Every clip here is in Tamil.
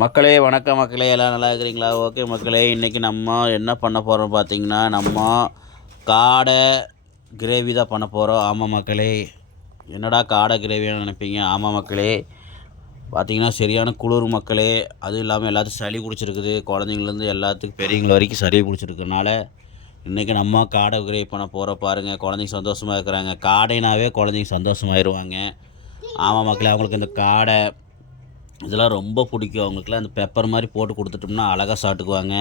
மக்களே வணக்கம் மக்களே எல்லாம் நல்லா இருக்கிறீங்களா? ஓகே மக்களே இன்றைக்கி நம்ம என்ன பண்ண போகிறோம் பார்த்தீங்கன்னா நம்ம காடை கிரேவி தான் பண்ண போகிறோம் ஆமாம் மக்களே. என்னடா காடை கிரேவின்னு நினைப்பீங்க? ஆமாம் மக்களே. பார்த்திங்கன்னா சரியான குளிர் மக்களே. அதுவும் இல்லாமல் எல்லாத்துக்கும் சளி பிடிச்சிருக்குது குழந்தைங்கலேருந்து எல்லாத்துக்கும் பெரியவங்கள வரைக்கும் சளி பிடிச்சிருக்கனால இன்றைக்கி நம்ம காடை கிரேவி பண்ண போகிறோம் பாருங்கள் குழந்தைங்க சந்தோஷமாக இருக்கிறாங்க. காடைனாவே குழந்தைங்க சந்தோஷமாயிருவாங்க. ஆமாம் மக்களே அவங்களுக்கு இந்த காடை இதெல்லாம் ரொம்ப பிடிக்கும். அவங்களுக்குலாம் அந்த பெப்பர் மாதிரி போட்டு கொடுத்துட்டோம்னா அழகாக சாப்பிட்டுக்குவாங்க.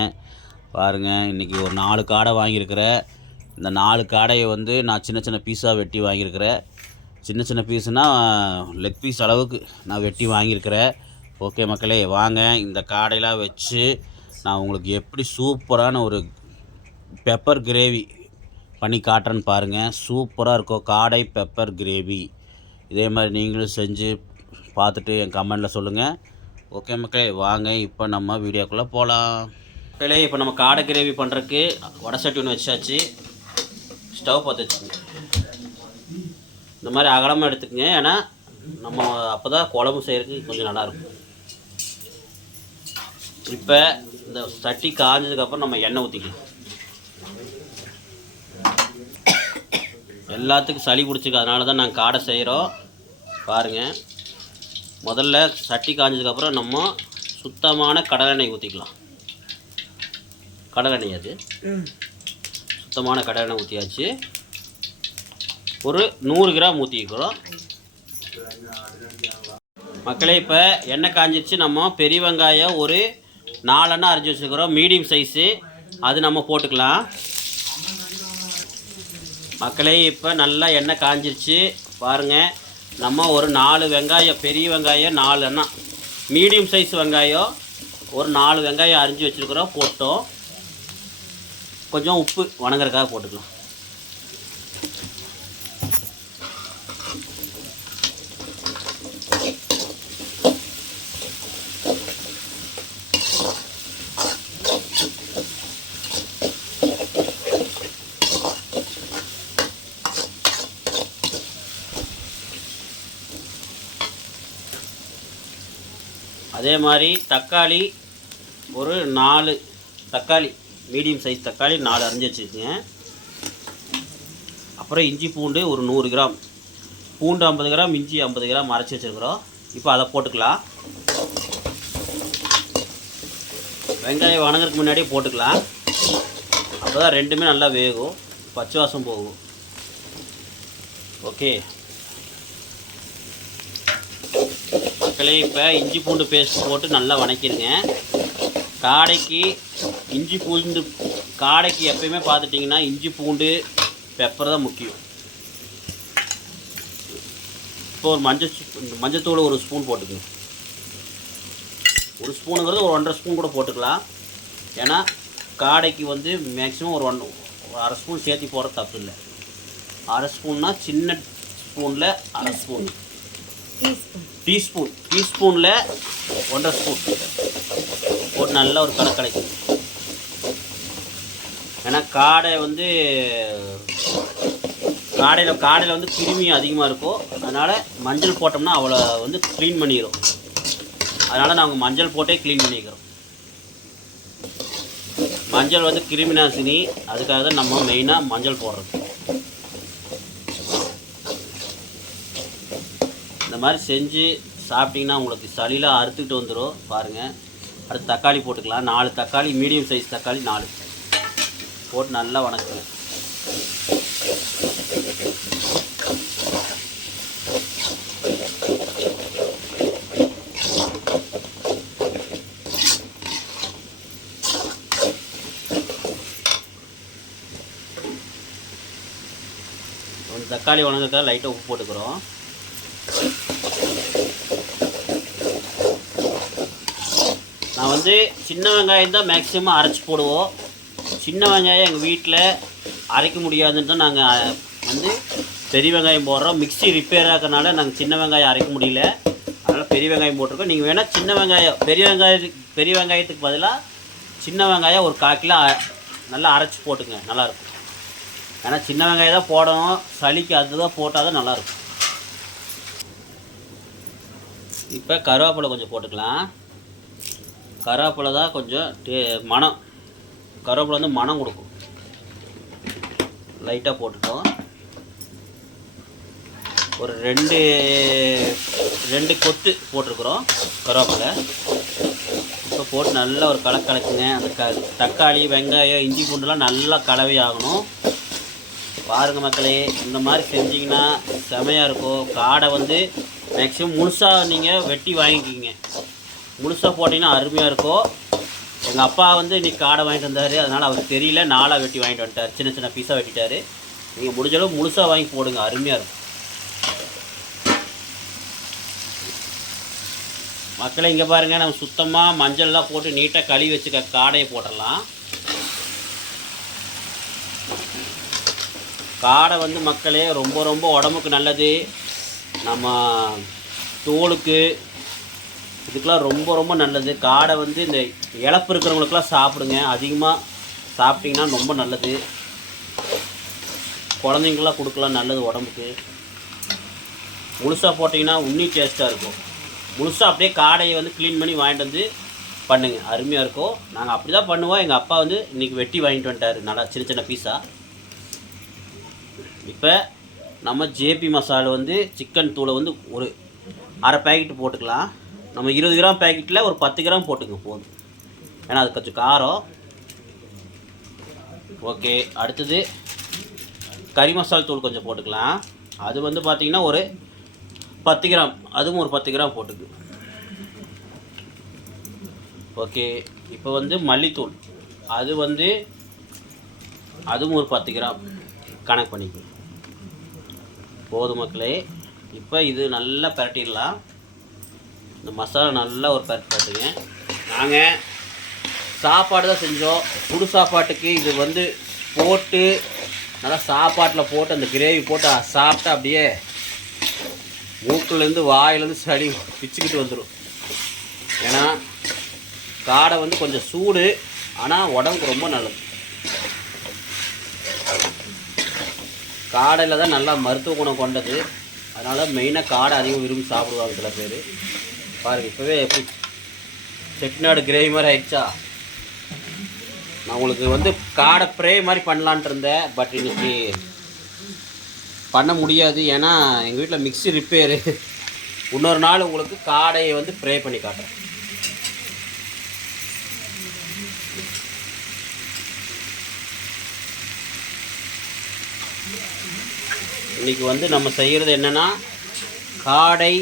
பாருங்கள் இன்றைக்கி ஒரு நாலு காடை வாங்கியிருக்கிறேன் இந்த நாலு காடையை வந்து நான் சின்ன சின்ன பீஸாக வெட்டி வாங்கியிருக்கிறேன் சின்ன சின்ன பீஸுனால் லெக் பீஸ் அளவுக்கு நான் வெட்டி வாங்கியிருக்கிறேன் ஓகே மக்களே வாங்க. இந்த காடையெல்லாம் வச்சு நான் உங்களுக்கு எப்படி சூப்பரான ஒரு பெப்பர் கிரேவி பண்ணி காட்டுறேன்னு பாருங்கள் சூப்பராக இருக்கும். காடை பெப்பர் கிரேவி இதே மாதிரி நீங்களும் செஞ்சு பார்த்துட்டு என் கமெண்டில் சொல்லுங்கள் ஓகே மக்களே வாங்க இப்போ நம்ம வீடியோக்குள்ளே போகலாம் மக்களே இப்போ நம்ம காடை கிரேவி பண்ணுறதுக்கு வடை சட்டி ஒன்று வச்சாச்சு. ஸ்டவ் பார்த்து வச்சுக்கோங்க. இந்த மாதிரி அகலமாக எடுத்துக்கங்க. ஏன்னா நம்ம அப்போ தான் குழம்பு செய்கிறதுக்கு கொஞ்சம் நல்லாயிருக்கும் இப்போ இந்த சட்டி காஞ்சதுக்கப்புறம் நம்ம எண்ணெய் ஊற்றிக்கலாம் எல்லாத்துக்கும் சளி பிடிச்சிருக்கு. அதனால தான் நாங்கள் காடை செய்கிறோம் பாருங்கள் முதல்ல சட்டி காஞ்சதுக்கப்புறம் நம்ம சுத்தமான கடலெண்ணெய் ஊற்றிக்கலாம் கடலெண்ணெய் அது. சுத்தமான கடலெண்ணெய் ஊற்றியாச்சு ஒரு நூறு கிராம் ஊற்றிக்கிறோம் மக்களே இப்போ எண்ணெய் காஞ்சிருச்சு. நம்ம பெரிய வெங்காயம் ஒரு நாலெண்ணெய் அரைஞ்சி வச்சுக்கிறோம். Medium size. அது நம்ம போட்டுக்கலாம். மக்களே இப்போ நல்லா எண்ணெய் காஞ்சிருச்சு. பாருங்கள் நம்ம ஒரு நாலு வெங்காயம் பெரிய வெங்காயம் நாலு மீடியம் சைஸ் வெங்காயம் ஒரு நாலு வெங்காயம் அரிஞ்சு வச்சுருக்குறோம் போட்டோம். கொஞ்சம் உப்பு வணங்குறதுக்காக போட்டுக்கலாம். அதே மாதிரி தக்காளி ஒரு நாலு தக்காளி மீடியம் சைஸ் தக்காளி நாலு அரைஞ்சி வச்சுருக்குங்க அப்புறம் இஞ்சி பூண்டு ஒரு நூறு கிராம். பூண்டு ஐம்பது கிராம் இஞ்சி ஐம்பது கிராம் அரைச்சி வச்சுருக்குறோம். இப்போ அதை போட்டுக்கலாம். வெங்காயம் வணங்குறதுக்கு முன்னாடியே போட்டுக்கலாம். அப்போ தான் ரெண்டுமே நல்லா வேகும். பச்சை வாசம் போகும். ஓகே. மக்களே இப்போ இஞ்சி பூண்டு பேஸ்ட் போட்டு நல்லா வணக்கிடுங்க காடைக்கு இஞ்சி பூண்டு காடைக்கு எப்பயுமே பார்த்துட்டிங்கன்னா இஞ்சி பூண்டு பெப்பர் தான் முக்கியம். இப்போ ஒரு மஞ்சள் மஞ்சத்தூள் ஒரு ஸ்பூன் போட்டுக்கணும். ஒரு ஸ்பூனுங்கிறது ஒரு ஒன்றரை ஸ்பூன் கூட போட்டுக்கலாம். ஏன்னா காடைக்கு வந்து மேக்ஸிமம் ஒரு ஒன் ஒரு அரை ஸ்பூன் சேர்த்து போகிற தப்பு இல்லை. அரை ஸ்பூன்னா சின்ன ஸ்பூனில் அரை ஸ்பூன் டீஸ்பூன் டீஸ்பூனில் ஒன்றரை ஸ்பூன். போட்டு நல்லா ஒரு கலக்கு கலக்கி. ஏன்னா காடை வந்து காடையில் காடையில் வந்து கிருமியும் அதிகமாக இருக்கும் அதனால் மஞ்சள் போட்டோம்னா அவ்வளோ வந்து க்ளீன் பண்ணிடும் அதனால் நாங்கள் மஞ்சள் போட்டே க்ளீன் பண்ணிக்கிறோம். மஞ்சள் வந்து கிருமி நாசினி அதுக்காக தான் நம்ம மெயினாக மஞ்சள் போடுறது. இந்த மாதிரி செஞ்சு சாப்பிட்டிங்கன்னா உங்களுக்கு சளிலாம் அறுத்துக்கிட்டு வந்துடும் பாருங்கள் அடுத்து தக்காளி போட்டுக்கலாம். நாலு தக்காளி மீடியம் சைஸ் தக்காளி நாலு. போட்டு நல்லா வணக்குங்க. தக்காளி வணங்குறதுக்காக லைட்டாக உப்பு போட்டுக்கிறோம். நான் வந்து சின்ன வெங்காயம் தான் மேக்ஸிமம் அரைச்சி போடுவோம். சின்ன வெங்காயம் எங்கள் வீட்டில் அரைக்க முடியாதுன்னு தான் நாங்கள் வந்து பெரிய வெங்காயம் போடுறோம். மிக்சி ரிப்பேர் ஆகிறனால நாங்கள் சின்ன வெங்காயம் அரைக்க முடியல. அதனால் பெரிய வெங்காயம் போட்டிருக்கோம். நீங்கள் வேணால் சின்ன வெங்காயம் பெரிய வெங்காயத்துக்கு பெரிய வெங்காயத்துக்கு பதிலாக சின்ன வெங்காயம் ஒரு கால் கிலோ நல்லா அரைச்சி போட்டுங்க நல்லாயிருக்கும். ஏன்னா சின்ன வெங்காயம் தான் போடணும். சளிக்கு அதுதான் போட்டால் தான் நல்லாயிருக்கும். இப்போ கருவேப்பிலை கொஞ்சம் போட்டுக்கலாம். கருவேப்பிலை தான் கொஞ்சம் டே மனம் கருவேப்பிலை வந்து மனம் கொடுக்கும். லைட்டாக போட்டுட்டோம் ஒரு ரெண்டு ரெண்டு கொத்து போட்டிருக்குறோம் கருவேப்பிலை. இப்போ போட்டு நல்லா ஒரு கலக்கு கலக்குங்க. அந்த க தக்காளி வெங்காயம் இஞ்சி பூண்டுலாம் நல்லா கலவை ஆகணும். பாருங்க மக்களே இந்த மாதிரி செஞ்சிங்கன்னா செமையாக இருக்கும். காடை வந்து மேக்ஸிமம் முழுசாக நீங்கள் வெட்டி வாங்கிக்கிங்க. முழுசாக போட்டிங்கன்னா அருமையாக இருக்கும். எங்கள் அப்பா வந்து இன்றைக்கி காடை வாங்கிட்டு வந்தார். அதனால் அவருக்கு தெரியல. நாளாக வெட்டி வாங்கிட்டு வந்துட்டார். சின்ன சின்ன பீஸாக வெட்டிட்டார். நீங்கள் முடிஞ்ச அளவு முழுசாக வாங்கி போடுங்க. அருமையாக இருக்கும். மக்களை இங்கே பாருங்கள் நம்ம சுத்தமாக மஞ்சள்லாம் போட்டு நீட்டாக கழுவி வச்சுக்க காடையை போட்டுடலாம். காடை வந்து மக்களே ரொம்ப ரொம்ப உடம்புக்கு நல்லது. நம்ம தோலுக்கு இதுக்கெலாம் ரொம்ப ரொம்ப நல்லது. காடை வந்து இந்த இழப்பு இருக்கிறவங்களுக்குலாம் சாப்பிடுங்க. அதிகமாக சாப்பிட்டிங்கன்னா ரொம்ப நல்லது. குழந்தைங்களாம் கொடுக்கலாம் நல்லது உடம்புக்கு. முழுசாக போட்டிங்கன்னா உன்னி டேஸ்ட்டாக இருக்கும். முழுசாக அப்படியே காடையை வந்து க்ளீன் பண்ணி வாங்கிட்டு வந்து பண்ணுங்கள் அருமையாக இருக்கும். நாங்கள் அப்படி தான் பண்ணுவோம். எங்கள் அப்பா வந்து இன்றைக்கி வெட்டி வாங்கிட்டு வந்துட்டார். நல்லா சின்ன சின்ன பீஸாக இப்போ நம்ம ஜேபி மசாலா வந்து சிக்கன் தூளை வந்து ஒரு அரை பேக்கெட் போட்டுக்கலாம். நம்ம இருபது கிராம் பேக்கெட்டில் ஒரு பத்து கிராம் போட்டுங்க போதும். ஏன்னா அது கொஞ்சம் காரம். ஓகே அடுத்தது கறி மசால் தூள் கொஞ்சம் போட்டுக்கலாம். அது வந்து பார்த்திங்கன்னா ஒரு பத்து கிராம் அதுவும் ஒரு பத்து கிராம் போட்டுக்கு. ஓகே இப்போ வந்து மல்லித்தூள். அது வந்து அதுவும் ஒரு பத்து கிராம். கணக்கு பண்ணிக்கணும் போதும் மக்களே. இப்போ இது நல்லா பரட்டிடலாம். இந்த மசாலா நல்லா ஒரு பரட்டு பரட்டுங்க நாங்கள் சாப்பாடு தான் செஞ்சோம். புது சாப்பாட்டுக்கு இது வந்து போட்டு நல்லா சாப்பாட்டில் போட்டு அந்த கிரேவி போட்டு சாப்பிட்டா அப்படியே மூக்குலேருந்து வாயிலேருந்து சளி பிச்சுக்கிட்டு வந்துடும் ஏன்னா காடை வந்து கொஞ்சம் சூடு ஆனால் உடம்புக்கு ரொம்ப நல்லது. காடையில் தான் நல்லா மருத்துவ குணம் கொண்டது. அதனால் மெயினாக காடை அதிகம் விரும்பி சாப்பிடுவாங்க சில பேர். பாருங்கள் இப்போவே எப்படி செட்டிநாடு கிரேவி மாதிரி ஆயிடுச்சா? நான் உங்களுக்கு வந்து காடை ப்ரே மாதிரி பண்ணலான்ட்டு இருந்தேன் பட் இன்னைக்கு பண்ண முடியாது. ஏன்னா எங்கள் வீட்டில் மிக்சி ரிப்பேரு இன்னொரு நாள் உங்களுக்கு காடையை வந்து ப்ரே பண்ணி காட்டுறேன். இன்றைக்கி வந்து நம்ம செய்கிறது என்னென்னா காடை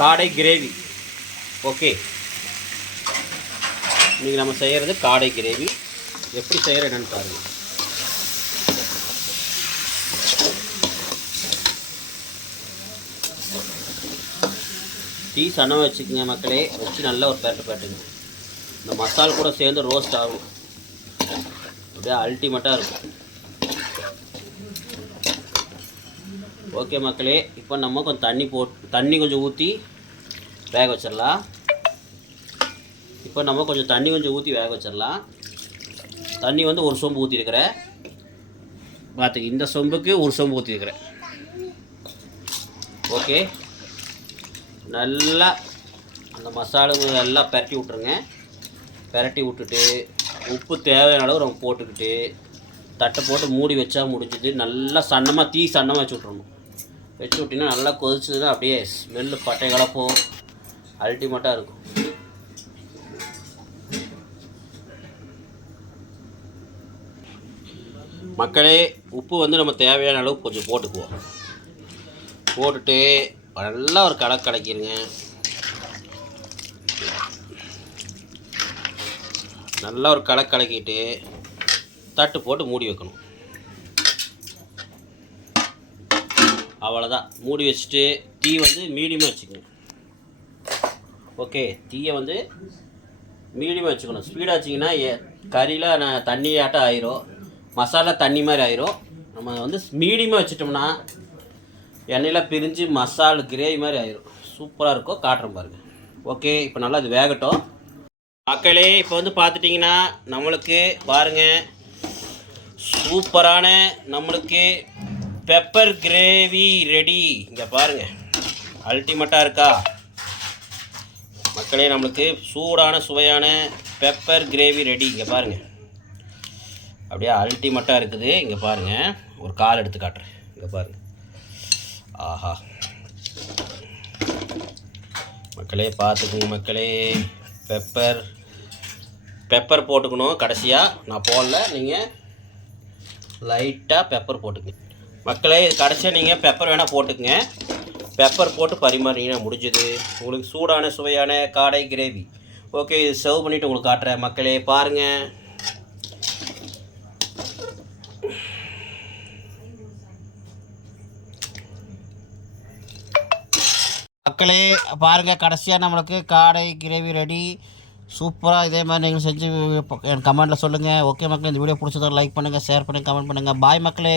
காடை கிரேவி. ஓகே. இன்றைக்கி நம்ம செய்கிறது காடை கிரேவி. எப்படி செய்கிற என்னென்னு பாருங்கள் டீ சனம் வச்சுக்கோங்க மக்களே. வச்சு நல்லா ஒரு பேரட்டு பேட்டுங்க. இந்த மசால் கூட சேர்ந்து ரோஸ்ட் ஆகும். அப்படியே அல்டிமேட்டாக இருக்கும். ஓகே மக்களே இப்போ நம்ம கொஞ்சம் தண்ணி போட் தண்ணி கொஞ்சம் ஊற்றி வேக வச்சிடலாம். இப்போ நம்ம கொஞ்சம் தண்ணி கொஞ்சம் ஊற்றி வேக வச்சிடலாம். தண்ணி வந்து ஒரு சொம்பு ஊற்றிருக்கிறேன் பார்த்துக்க இந்த சொம்புக்கு ஒரு சொம்பு ஊற்றிருக்கிறேன் ஓகே. நல்லா அந்த மசாலா எல்லாம் பரட்டி விட்ருங்க பரட்டி விட்டுட்டு உப்பு தேவையான அளவு நம்ம போட்டுக்கிட்டு தட்டை போட்டு மூடி வச்சா முடிஞ்சுது. நல்லா சன்னமாக தீ சன்னமாக வச்சு விட்றணும் வச்சு விட்டிங்கன்னா நல்லா கொதிச்சதுன்னா அப்படியே ஸ்மெல்லு பட்டை கலப்போம் அல்டிமேட்டாக இருக்கும். மக்களே உப்பு வந்து நம்ம தேவையான அளவு கொஞ்சம் போட்டுக்குவோம். போட்டுட்டு நல்லா ஒரு கடை கலக்கிடுங்க நல்லா ஒரு கடை கலக்கிட்டு தட்டு போட்டு மூடி வைக்கணும். அவ்வளோதான் மூடி வச்சுட்டு தீ வந்து மீடியமாக வச்சுக்கணும் ஓகே தீயை வந்து மீடியமாக வச்சுக்கணும். ஸ்பீடாக வச்சிங்கன்னா கறியில் நான் தண்ணி ஆட்டம் ஆயிரும். மசாலா தண்ணி மாதிரி ஆயிரும். நம்ம வந்து மீடியமாக வச்சுட்டோம்னா எண்ணெயில் பிரிஞ்சு மசாலா கிரேவி மாதிரி ஆயிரும். சூப்பராக இருக்கும். காட்டுறேன் பாருங்கள் ஓகே இப்போ நல்லா இது வேகட்டும். மக்களே இப்போ வந்து பார்த்துட்டிங்கன்னா நம்மளுக்கு பாருங்கள் சூப்பரான நம்மளுக்கு பெப்பர் கிரேவி ரெடி. இங்கே பாருங்கள் அல்டிமேட்டாக இருக்கா? மக்களே நம்மளுக்கு சூடான சுவையான பெப்பர் கிரேவி ரெடி. இங்கே பாருங்கள் அப்படியே அல்டிமேட்டாக இருக்குது. இங்கே பாருங்கள் ஒரு கால் எடுத்து காட்டுறேன். இங்கே பாருங்கள் ஆஹா. மக்களே பார்த்துக்குங்க மக்களே. பெப்பர் பெப்பர் போட்டுக்கணும். கடைசியாக நான் போடல. நீங்கள் லைட்டாக பெப்பர் போட்டுக்கணும் மக்களே இது கடைசியாக நீங்கள் பெப்பர் வேணால் போட்டுக்குங்க. பெப்பர் போட்டு பரிமாறினீங்கன்னா முடிஞ்சது. உங்களுக்கு சூடான சுவையான காடை கிரேவி ஓகே இது சர்வ் பண்ணிவிட்டு உங்களுக்கு காட்டுறேன் மக்களே. பாருங்கள் மக்களே பாருங்கள் கடைசியாக நம்மளுக்கு காடை கிரேவி ரெடி சூப்பராக இதே மாதிரி நீங்கள் செஞ்சு கமெண்ட்டில் சொல்லுங்கள் ஓகே மக்களே இந்த வீடியோ பிடிச்சதை லைக் பண்ணுங்கள் ஷேர் பண்ணுங்கள் கமெண்ட் பண்ணுங்கள் பாய் மக்களே.